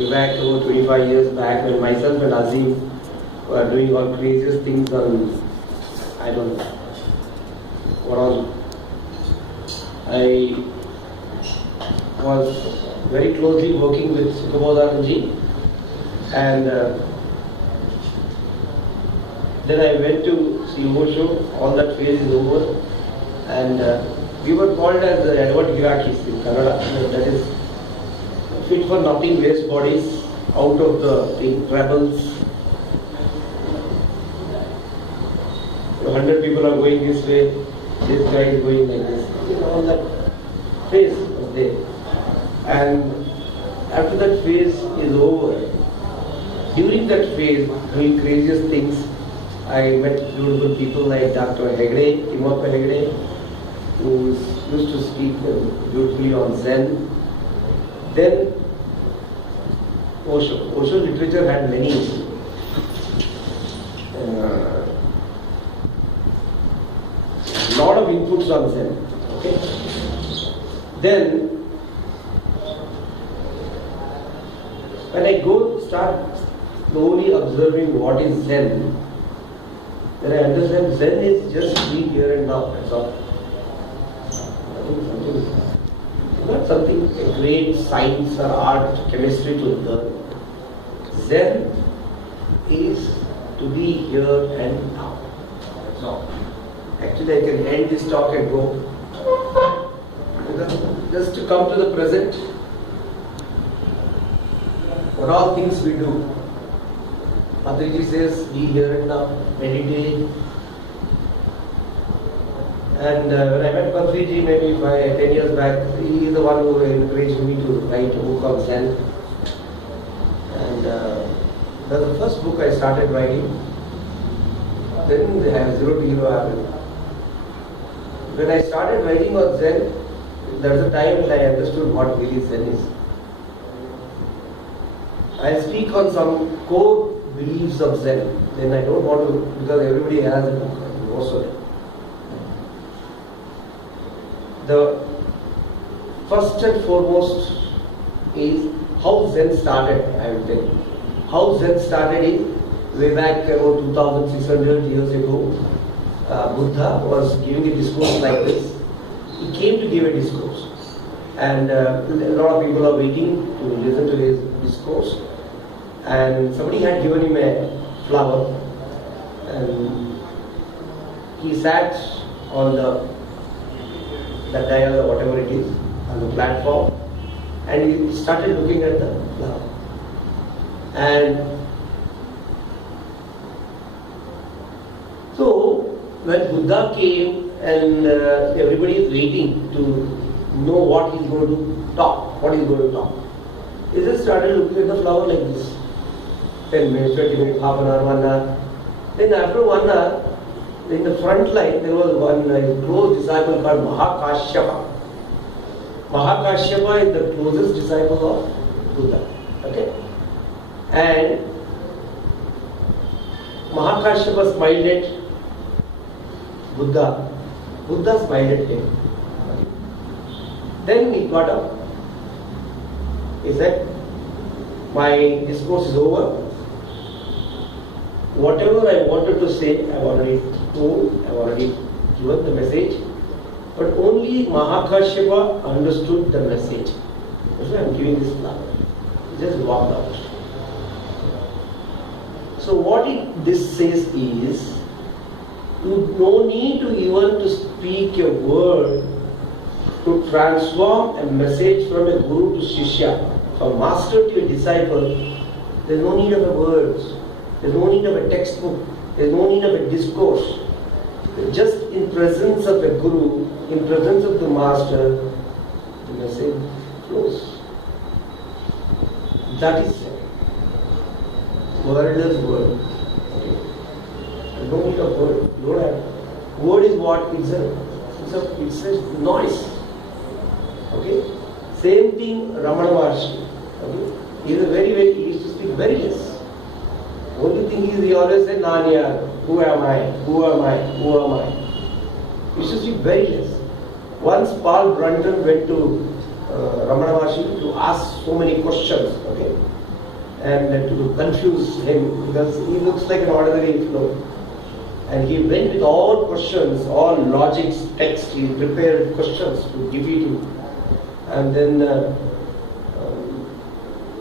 way back about 25 years back when myself and Azim were doing all craziest things on, I don't know, what all. I was very closely working with Premji, and then I went to see Osho. All that phase is over, and we were called as what Girakis in Kannada, that is fit for nothing, waste bodies, out of the thing, rebels. 100 people are going this way, this guy is going like this. All that phase was there. And after that phase is over, during that phase, doing craziest things, I met beautiful people like Dr. Hegde, Timothy Hegde, who used to speak beautifully on Zen. Then Osho. Osho literature had many lot of inputs on Zen. Okay. Then when I start slowly observing what is Zen, then I understand Zen is just be here and now. That's all. It's not something a great science or art, chemistry to learn. Zen is to be here and now. That's all. Actually, I can end this talk and go. Just to come to the present. For all things we do, Patriji says, be here and now, meditate. And when I met Patriji maybe 10 years back, he is the one who encouraged me to write a book on Zen. And that's the first book I started writing. Then they have Zero to Hero happened. When I started writing on Zen, there was a time when I understood what really Zen is. I speak on some core beliefs of Zen. Then I don't want to, because everybody has a book and knows of it. The first and foremost is how Zen started, I will tell you. How Zen started is way back about 2600 years ago. Buddha was giving a discourse like this. He came to give a discourse. And a lot of people are waiting to listen to his discourse. And somebody had given him a flower. And he sat on the dial or whatever it is, on the platform. And he started looking at the flower. And so, when Buddha came and everybody is waiting to know what he's going to talk, he just started looking at the flower like this. 10 minutes, 20 minutes, half an hour, 1 hour. Then after 1 hour, in the front line, there was one close disciple called Mahakashyapa. Mahakashyapa is the closest disciple of Buddha. Okay? And Mahakashyapa smiled at Buddha. Buddha smiled at him. Then he got up. He said, my discourse is over. Whatever I wanted to say, I've already told, I've already given the message. But only Mahakashyapa understood the message. That's why I'm giving this flower. He just walked out. So what this says is, you no need to even to speak a word to transform a message from a guru to shishya, from master to a disciple. There's no need of a words. There's no need of a textbook. There's no need of a discourse. Just in presence of a guru, in presence of the master, the message flows. That is wordless word. No need of word. You don't have. Word is what? It's a noise. Okay? Same thing Ramana Maharshi. Okay? He used to speak very less. Only thing is he always said, Nanya, who am I? Who am I? Who am I? He used to speak very less. Once Paul Brunton went to Ramana Maharshi to ask so many questions. Okay? and to confuse him because he looks like an ordinary flow. And he went with all questions, all logics, text, he prepared questions to give it to. And then,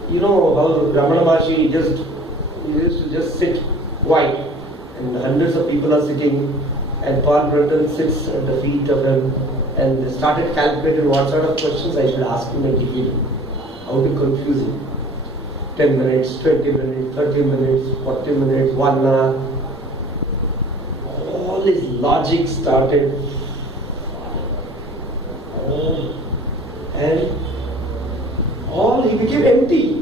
you know how Ramana Maharshi he used to just sit quiet, and hundreds of people are sitting, and Paul Brunton sits at the feet of him, and started calculating what sort of questions I should ask him and give it to him, how to confuse him. 10 minutes, 20 minutes, 30 minutes, 40 minutes, 1 hour. All his logic started, and all he became empty.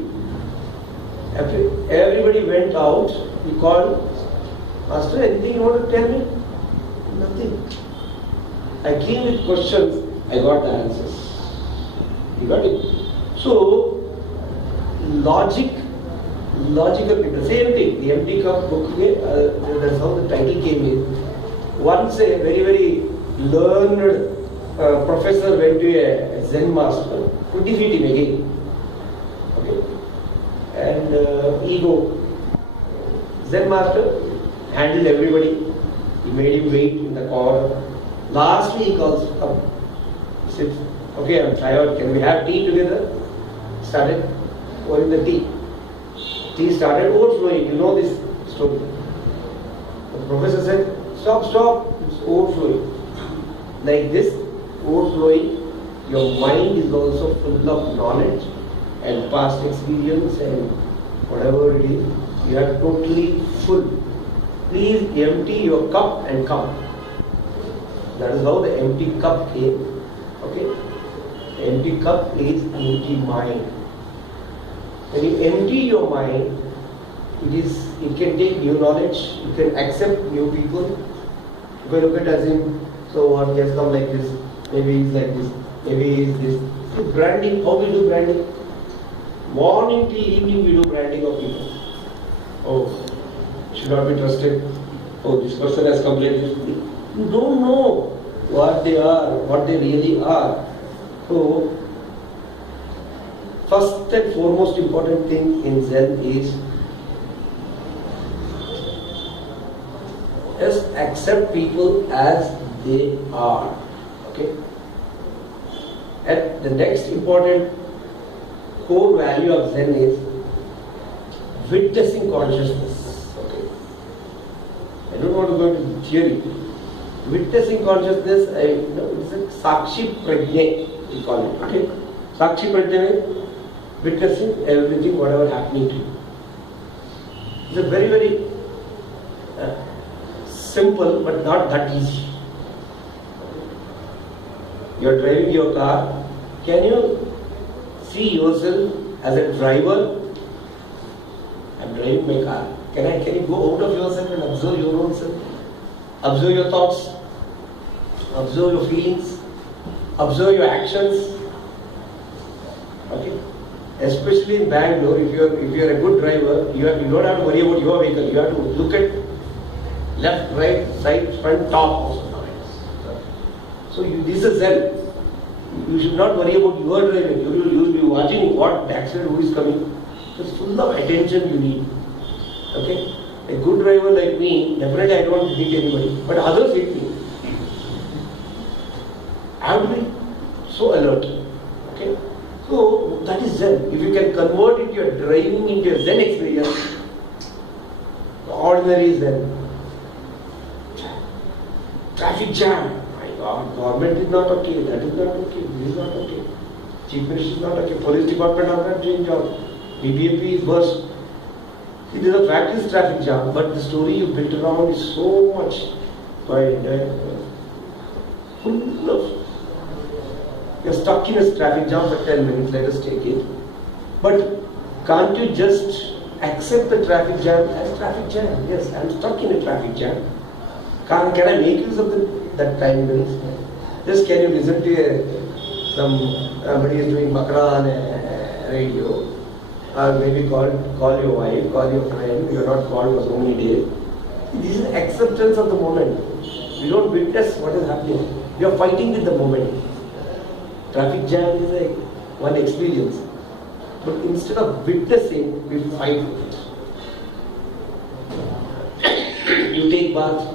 Everybody went out. He called, Master, anything you want to tell me? Nothing. I came with questions, I got the answers. You got it? So, logical people, same thing, the empty cup book, that's how the title came in. Once a very, very learned professor went to a Zen master to defeat him again. Okay? And ego. Zen master handled everybody. He made him wait in the corner. Lastly, he calls, come. He said, okay, I'm tired. Can we have tea together? Started pouring the tea. Tea started overflowing. You know this story. The professor said, stop, it's overflowing. Like this, overflowing, your mind is also full of knowledge and past experience and whatever it is. You are totally full. Please empty your cup and come. That is how the empty cup came. Okay? The empty cup is empty mind. When you empty your mind, it can take new knowledge, you can accept new people. You can look at as in, so what, he has come like this, maybe he's like this, maybe he's this. See, branding, how we do branding? Morning till evening we do branding of people. Oh, should not be trusted. Oh, this person has complained this. You don't know what they are, what they really are. So, first and foremost important thing in Zen is just accept people as they are. Okay? And the next important core value of Zen is witnessing consciousness. Okay? I don't want to go into theory. Witnessing consciousness, it's a Sakshi Prajna, we call it. Okay? Sakshi Prajna, witnessing everything, whatever happening to you. It's a very, very simple but not that easy. You are driving your car. Can you see yourself as a driver? I am driving my car. Can you go out of yourself and observe your own self? Observe your thoughts. Observe your feelings. Observe your actions. Okay? Especially in Bangalore, if you are a good driver, you don't have to worry about your vehicle. You have to look at left, right, side, front, top also. So this is Zen. You should not worry about your driving. You will be watching what accident, who is coming. It's full of attention you need. Okay? A good driver like me, definitely I don't hit anybody, but others hit me. I have to be so alert. Okay? So that is Zen. If you can convert it, your driving into a Zen experience, the ordinary Zen. Traffic jam. My God, government is not okay, that is not okay, this is not okay. Chief Minister is not okay, police department are not doing job. BBMP is worse. See, there's a fact is traffic jam, but the story you built around is so much full of. You're stuck in a traffic jam for 10 minutes, let us take it. But can't you just accept the traffic jam as traffic jam? Yes, I'm stuck in a traffic jam. Can I make use of that time? Just can you listen to somebody is doing bakra on a radio, or maybe call your wife, call your friend, you are not called for so many days. This is acceptance of the moment. You don't witness what is happening. You are fighting with the moment. Traffic jam is like one experience. But instead of witnessing, we fight with it. You take bath.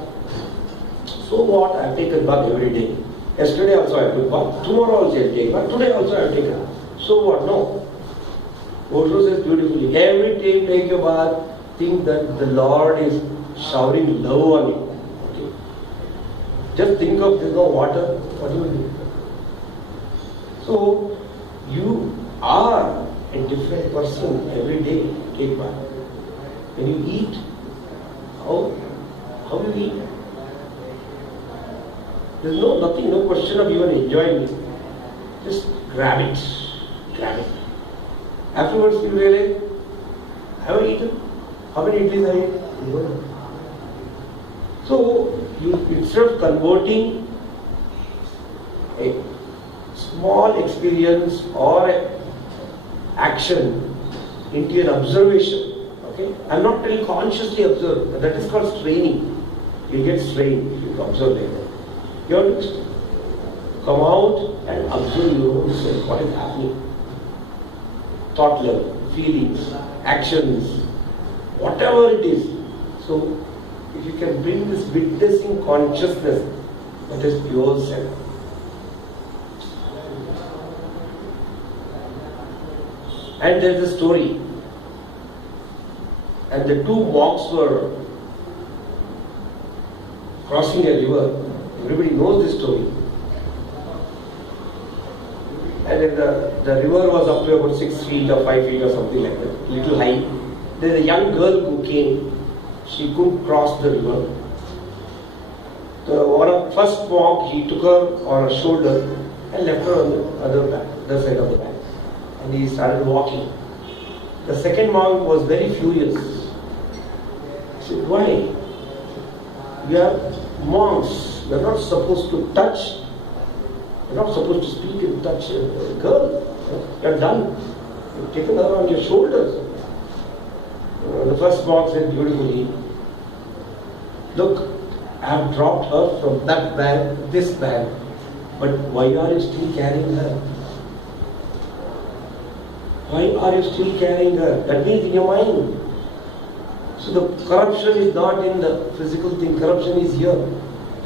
So what? I have taken bath every day. Yesterday also I took bath. Tomorrow also I will take bath. Today also I have taken. So what? No. Osho says beautifully, every time take your bath, think that the Lord is showering love on you. Okay. Just think of there is no water, what do you do? So, you are a different person every day, take bath. When you eat, how you eat? There is no question of even enjoying it. Just grab it. Afterwards you realize, have I eaten? How many idlis I ate? So, you instead of converting a small experience or action into an observation, okay? I am not telling consciously observe, but that is called straining. You get strained if you observe like that. You have to come out and observe your own self, what is happening. Thought level, feelings, actions, whatever it is. So, if you can bring this witnessing consciousness, that is pure self. And there is a story. And the two monks were crossing a river. Everybody knows this story. And then the river was up to about 6 feet or 5 feet or something like that, little high. There's a young girl who came. She couldn't cross the river. The first monk, he took her on her shoulder and left her on the other side of the bank. And he started walking. The second monk was very furious. He said, why? We are monks. We are not supposed to touch. We are not supposed to speak and touch a girl. You are done. You have taken her on your shoulders. The first monk said beautifully, look, I have dropped her from that bag to this bag, but why are you still carrying her? Why are you still carrying her? That means in your mind. So the corruption is not in the physical thing, corruption is here.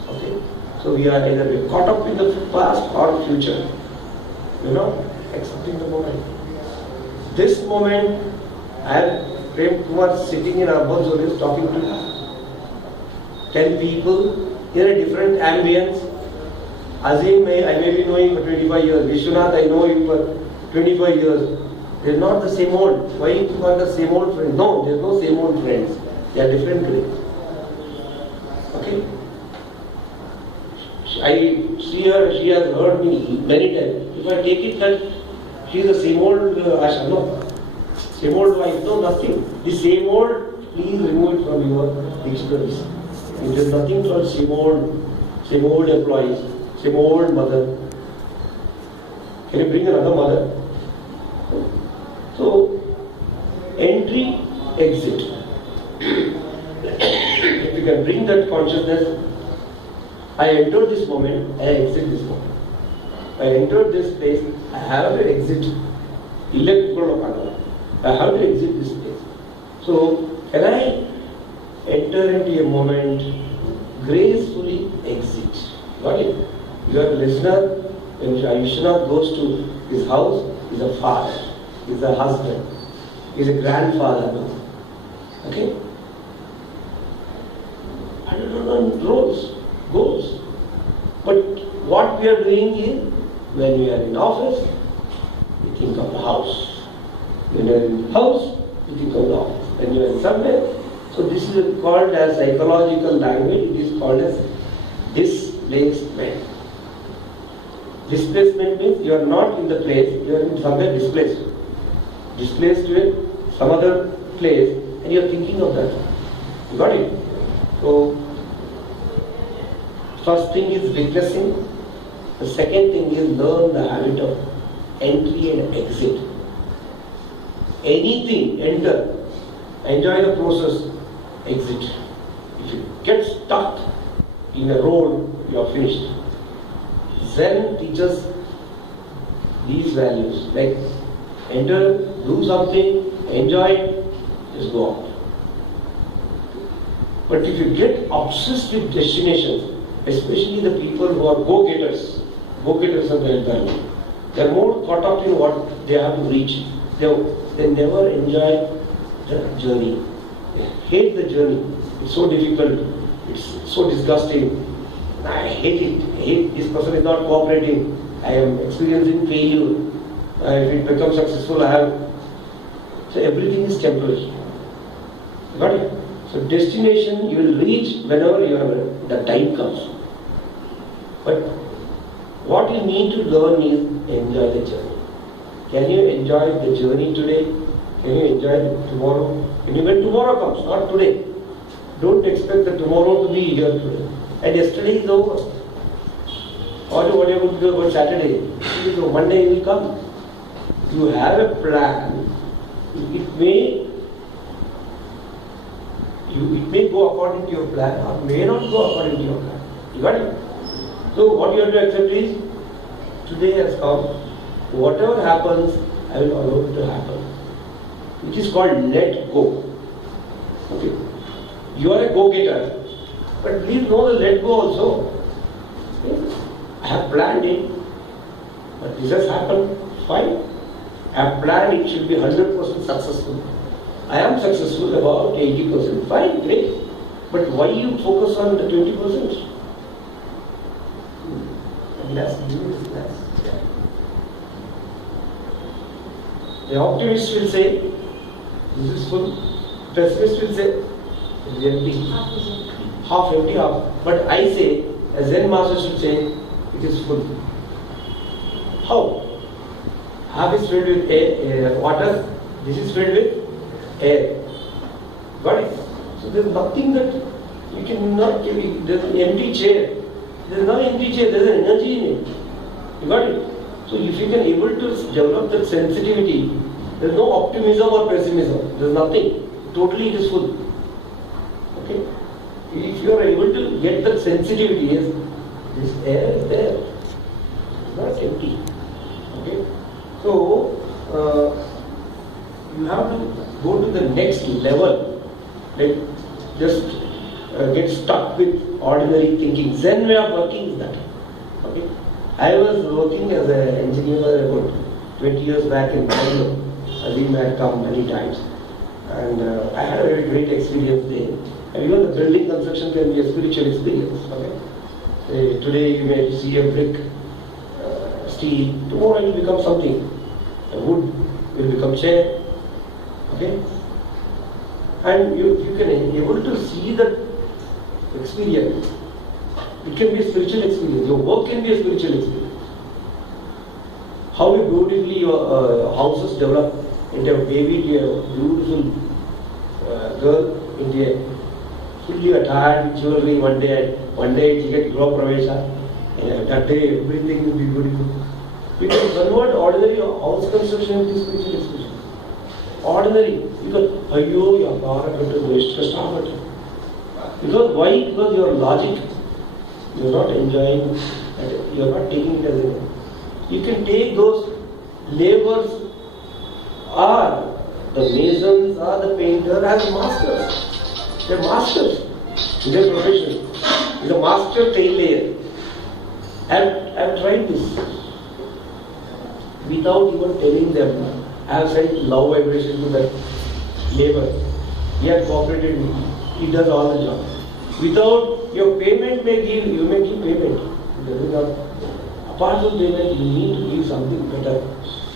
Okay? So we are either caught up in the past or future. You know, accepting the moment. This moment, I have Premji sitting in Urban Solace talking to 10 people in a different ambience. Azim, I may be knowing for 25 years. Vishwanath, I know him for 25 years. They are not the same old. Why you call the same old friends? No, there is no same old friends. They are different grades. Okay? She has heard me many times. If I take it that she is the same old Asha, no. Same old wife, no, nothing. The same old, please remove it from your dictionaries. There is nothing called same old employees, same old mother. Can you bring another mother? So, entry, exit. If you can bring that consciousness, I entered this moment, I exit this moment. I entered this place, I have to exit. I have to exit this place. So, can I enter into a moment, gracefully exit? Got it? You are a listener. When Vishwanath goes to his house, he is a father, he is a husband, he is a grandfather. Okay? I don't know roles, goals. But what we are doing is, when we are in office, we think of the house. When you are in the house, you think of the office. When you are somewhere, so this is called as psychological language, it is called as displacement. Displacement means you are not in the place, you are in somewhere displaced. Displaced to some other place and you are thinking of that. You got it? So, first thing is witnessing. The second thing is learn the habit of entry and exit. Anything, enter. Enjoy the process, exit. If you get stuck in a road, you are finished. Zen teaches these values, like Enter, do something, enjoy it, just go out. But if you get obsessed with destinations, especially the people who are go-getters of the entire life, they are more caught up in what they have to reach. They never enjoy the journey. They hate the journey. It's so difficult. It's so disgusting. I hate it. I hate this person is not cooperating. I am experiencing failure. If it becomes successful, I have. So everything is temporary. Got it? So destination you will reach whenever the time comes. But what you need to learn is enjoy the journey. Can you enjoy the journey today? Can you enjoy it tomorrow? When tomorrow comes, not today. Don't expect the tomorrow to be here today. And yesterday is over. What are you going to do about Saturday? Monday will come. You have a plan. It may go according to your plan or may not go according to your plan. You got it? So what you have to accept is, today has come. Whatever happens, I will allow it to happen. Which is called let go. Okay? You are a go-getter, but please know the let go also. Okay? I have planned it, but this has happened. Fine. I have planned it should be 100% successful. I am successful about 80%. Fine, great. But why you focus on the 20%? Less. Yeah. The optimist will say, this is full. Pessimist will say, it is empty. Half empty, half. But I say, a Zen master should say, it is full. How? Half is filled with water, this is filled with air. Got it? So there is nothing that you cannot give. There is an empty chair. There is no empty chair, there is an energy in it. You got it? So if you can able to develop that sensitivity, there is no optimism or pessimism. There is nothing. Totally it is full. Okay? If you are able to get that sensitivity, yes, this air is there. It's not empty. Okay? So you have to go to the next level. Like just get stuck with ordinary thinking. Zen way of working is that. Okay? I was working as an engineer about 20 years back in Bangalore. Azim had come many times. And I had a very great experience there. And even the building construction can be a spiritual experience. Okay? Today you may see a brick, steel. Tomorrow it will become something. A wood will become chair. Okay? And you can be able to see that experience. It can be a spiritual experience. Your work can be a spiritual experience. How beautifully your houses develop into a baby to a beautiful girl into a fully attired with jewelry one day you get Gro Pravesha, and that day everything will be beautiful. You can convert ordinary house construction into spiritual experience. Ordinary, because ayyo your car waste. Because why? Because your logic, you are not enjoying it, you are not taking it as a. You can take those laborers or the masons or the painter as masters. They are masters in their profession. He is a master tail layer. I have tried this without even telling them. I have sent love vibration to that labor. He has cooperated with me. He does all the job. Without your payment you may give payment. Apart from payment, you need to give something better.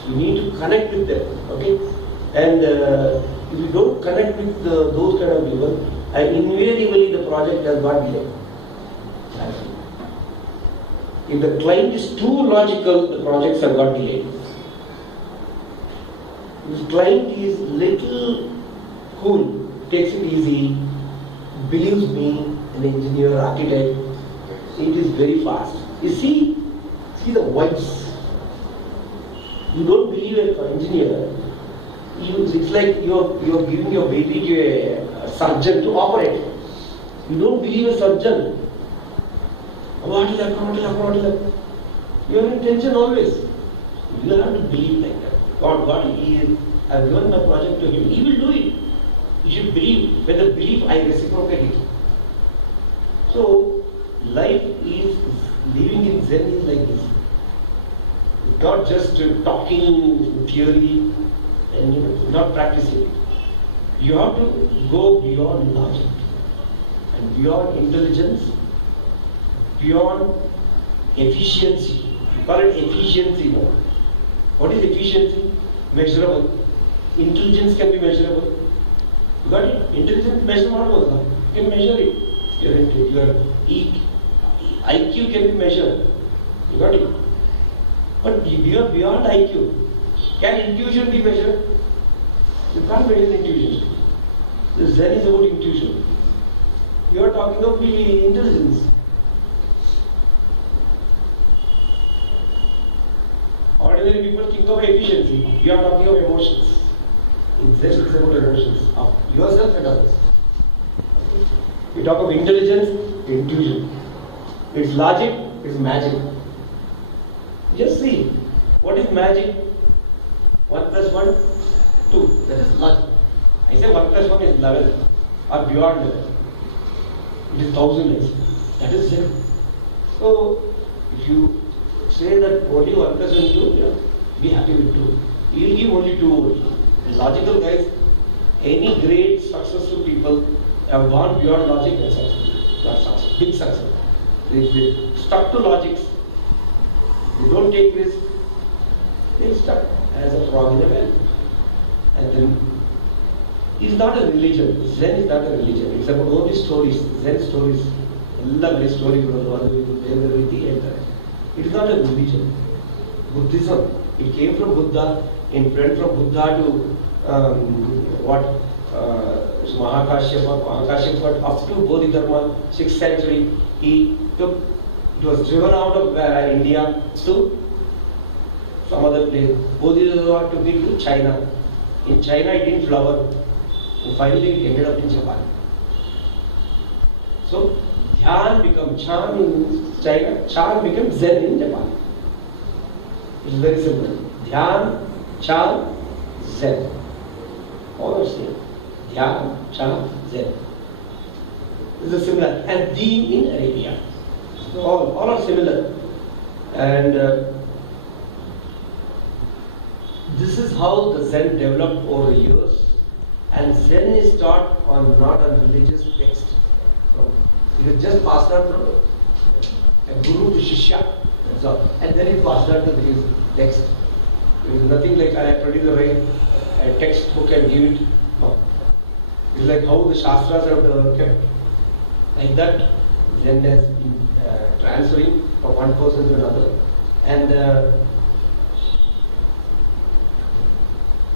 You need to connect with them. Okay? And if you don't connect with those kind of people, invariably the project does not delay. If the client is too logical, the projects have got delayed. If the client is little cool, takes it easy, believes me, an engineer, architect, it is very fast. You see the vibes. You don't believe an engineer. It's like you're giving your baby to a surgeon to operate. You don't believe a surgeon. What is that? You are in tension always. You have to believe like that. God, I've given my project to him. He will do it. You should believe. When the belief, I reciprocate it. So, life is, living in Zen is like this. Not just talking theory and not practicing it. You have to go beyond logic and beyond intelligence, beyond efficiency. You call it efficiency, no? What is efficiency? Measurable. Intelligence can be measurable. You got it? Intelligence measurable. You can measure it. Your IQ can be measured. You got it? But beyond IQ, can intuition be measured? You can't measure intuition. The Zen is about intuition. You are talking of intelligence. Ordinary people think of efficiency. You are talking of emotions. In Zen, it's about emotions of yourself and others. We talk of intelligence, intuition. It's logic, it's magic. Just see, what is magic? 1 plus 1, 2. That is logic. I say 1 plus 1 is 11 or beyond 11. It is 1000x. That is Zen. So, if you say that only 1 plus 1 is 2, be happy with 2. You will give only 2 only. Logical guys, any great successful people have gone beyond logic and success. Not success, big success. They stuck to logics. They don't take risks. They stuck as a frog in a well. And then, it's not a religion. Zen is not a religion. It's about only stories. Zen stories. All stories. It is not a religion. Buddhism. It came from Buddha. It went from Buddha to Mahakashyapa up to Bodhidharma, 6th century. It was driven out of India to some other place. Bodhidharma took it to China. In China it didn't flower. And finally it ended up in Japan. So, Dhyan became Chan in China, Chan became Zen in Japan. It's very simple. Dhyan, Chan, Zen. All are same. Dhyan, Chan, Zen. This is similar. And Deen in Arabia. All are similar. And this is how the Zen developed over the years. And Zen is taught on not on religious text. It is just passed on from a guru to shishya. That's all. And then it passed on to his text. It is nothing like I produce a textbook and give it. No. It's like how the Shastras have kept. Like that, Zen has been transferring from one person to another. And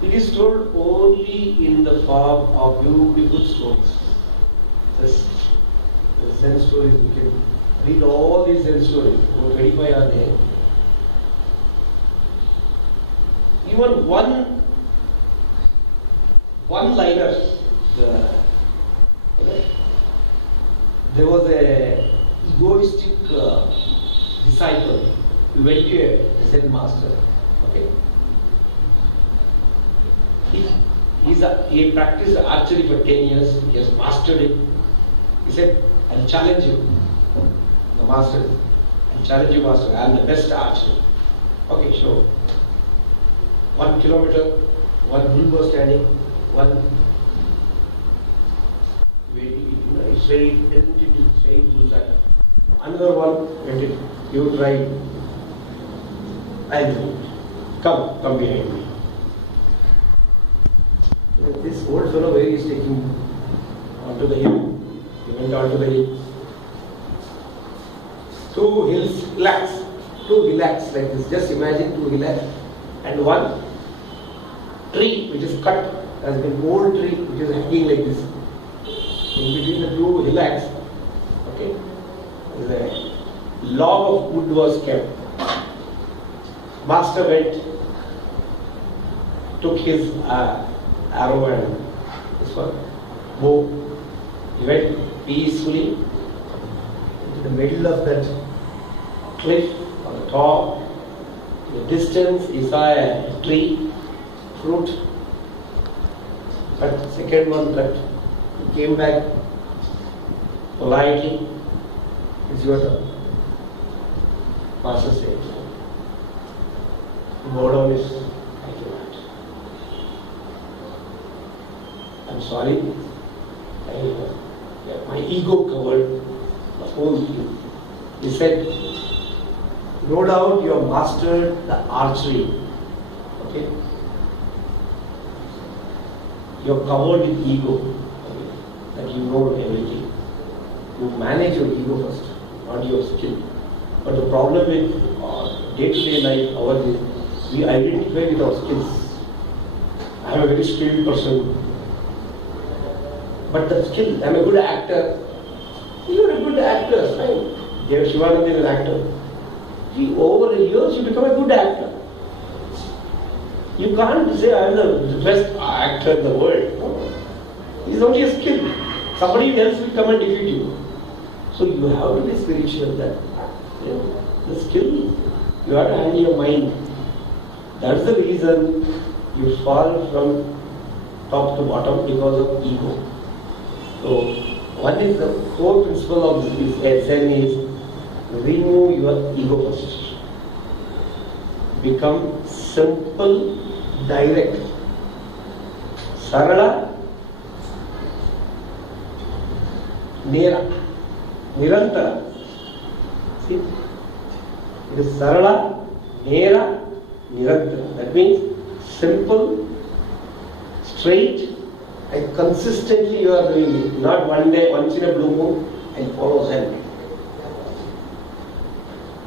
it is told only in the form of beautiful stories. The Zen stories, you can read all these Zen stories. Over 25 are there. Even one-liner. There was a egoistic disciple who went to a Zen master. Okay. He practiced archery for 10 years. He has mastered it. He said, I'll challenge you. The master, I'll challenge you, master. I am the best archer. Okay, sure. 1 kilometer, one bull was standing, one straight bullseye. Another one went in. You try. I'll do it. Come behind me. This old fellow where he is taking onto the hill. He went onto the hill. 2 hills, two hillocks like this. Just imagine 2 hillocks. And one tree which is cut, has been old tree which is hanging like this. In between the 2 hillocks, okay, a log of wood was kept. Master went, took his arrow and this one, bow. He went peacefully into the middle of that cliff on the top. In the distance, he saw a tree fruit, cut, second one cut. He came back politely. It's your turn. Master said, go down is, I cannot. I'm sorry. My ego covered the whole thing. He said, no doubt you have mastered the archery. Okay? You are covered with ego. Okay? That you know everything. You manage your ego first, not your skill. But the problem with day-to-day life, ours is we identify with our skills. I am a very skilled person. But the skill, I am a good actor. You are a good actor, right? Dev Shivanand is an actor. Over the years, you become a good actor. You can't say I am the best actor in the world. No. It is only a skill. Somebody else will come and defeat you. So you have to be spiritual. That the skill, you have to handle your mind. That's the reason you fall from top to bottom because of ego. So one is the core principle of this Zen is remove your ego first. Become simple, direct. Sarala, Nera, Nirantara. See? It is Sarala, Nera, Nirantara. That means simple, straight, and consistently you are doing it. Not one day, once in a blue moon, and follow Zen.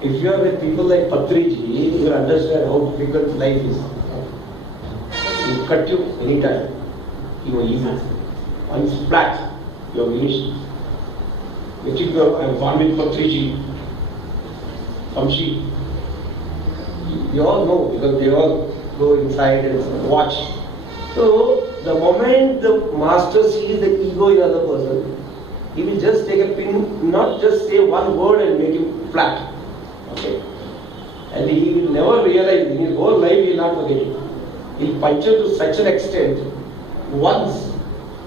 If you are with people like Premji, you will understand how difficult life is. He will cut you anytime. You are easy. Once flat, you are finished. You think I am born with Premji, Premji. You all know because they all go inside and watch. So the moment the master sees the ego in other person, he will just take a pin, not just say one word and make him flat. Okay? And he will never realize, in his whole life he will not forget it. He will puncture to such an extent. Once,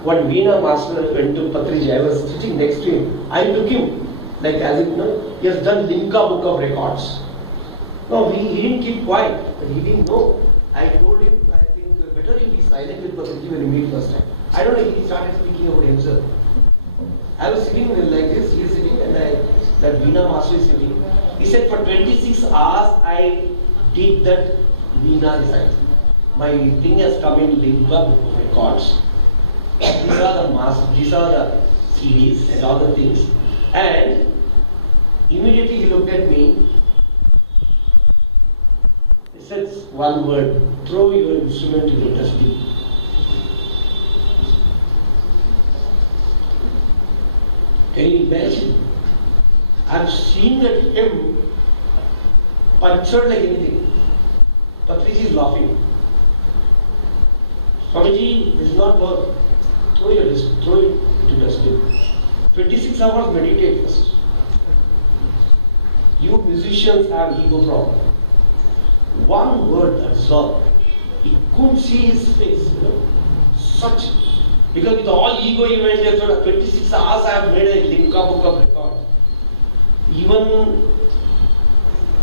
one Veena master went to Patriji, I was sitting next to him. I took him, like as if, he has done Limca book of records. No, he didn't keep quiet, but he didn't know. I told him, I think better you be silent with Patriji when you meet first time. I don't know, he started speaking about himself. I was sitting like this, he is sitting, and that Veena master is sitting. He said, for 26 hours I did that Veena recital. My thing has come in Limca records. These are the masters, these are the CDs and all the things. And immediately he looked at me. He said one word, throw your instrument in the dustbin. Can you imagine? I've seen that him punctured like anything. Patriji is laughing. Swamiji, this is not work. Throw it into dustbin. 26 hours meditate first. You musicians have ego problem. One word, that's all. He couldn't see his face, Such. Because with all ego he went there for 26 hours I have made a Limca book of records. Even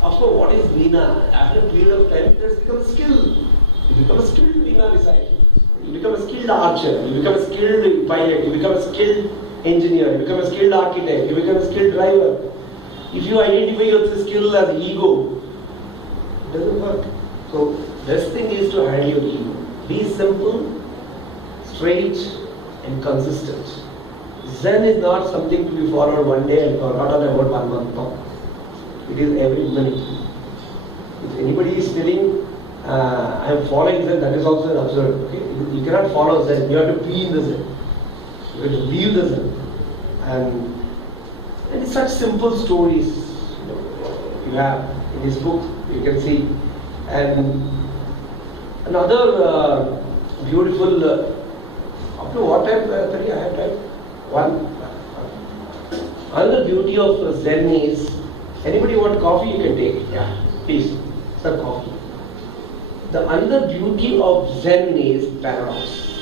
after what is Veena, after a period of time it has become a skill. You become a skilled Veena reciter. You become a skilled archer, you become a skilled pilot, you become a skilled engineer, you become a skilled architect, you become a skilled driver. If you identify your skill as ego, it doesn't work. So, best thing is to handle your ego. Be simple, straight, and consistent. Zen is not something to be followed one day and forgotten about 1 month. No. It is every minute. If anybody is telling, I am following Zen, that is also an absurd. Okay? You cannot follow Zen, you have to be in the Zen. You have to live the Zen. And it's such simple stories you have in this book, you can see. And another beautiful, up to what time? 30 I have time? One. Another beauty of Zen is, anybody want coffee, you can take. Yeah, please. Sir, coffee. The another beauty of Zen is paradox.